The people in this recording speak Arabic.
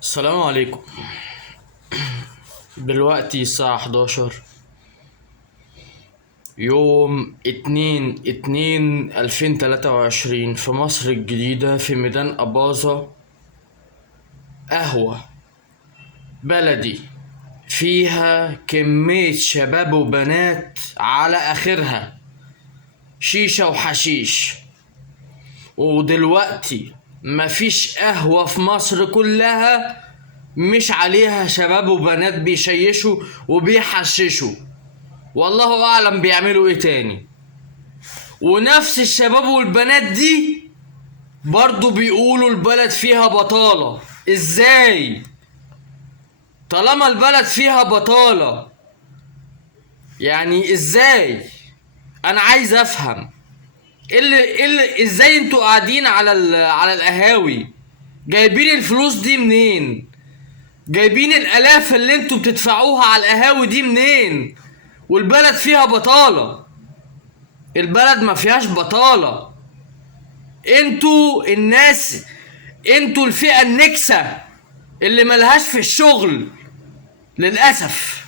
السلام عليكم. دلوقتي الساعة 11، يوم 2/2/2023 في مصر الجديدة في ميدان أباظة. قهوة بلدي فيها كمية شباب وبنات على آخرها، شيشة وحشيش. ودلوقتي مفيش قهوة في مصر كلها مش عليها شباب وبنات بيشيشوا وبيحششوا، والله اعلم بيعملوا ايه تاني. ونفس الشباب والبنات دي برضو بيقولوا البلد فيها بطالة. ازاي؟ طالما البلد فيها بطالة يعني ازاي؟ انا عايز افهم ازاي انتوا قاعدين على القهاوي جايبين الفلوس دي منين؟ جايبين الالاف اللي انتوا بتدفعوها على القهاوي دي منين؟ والبلد فيها بطالة؟ البلد ما فيهاش بطالة. انتوا الناس، انتوا الفئة النكسة اللي ملهاش في الشغل للأسف.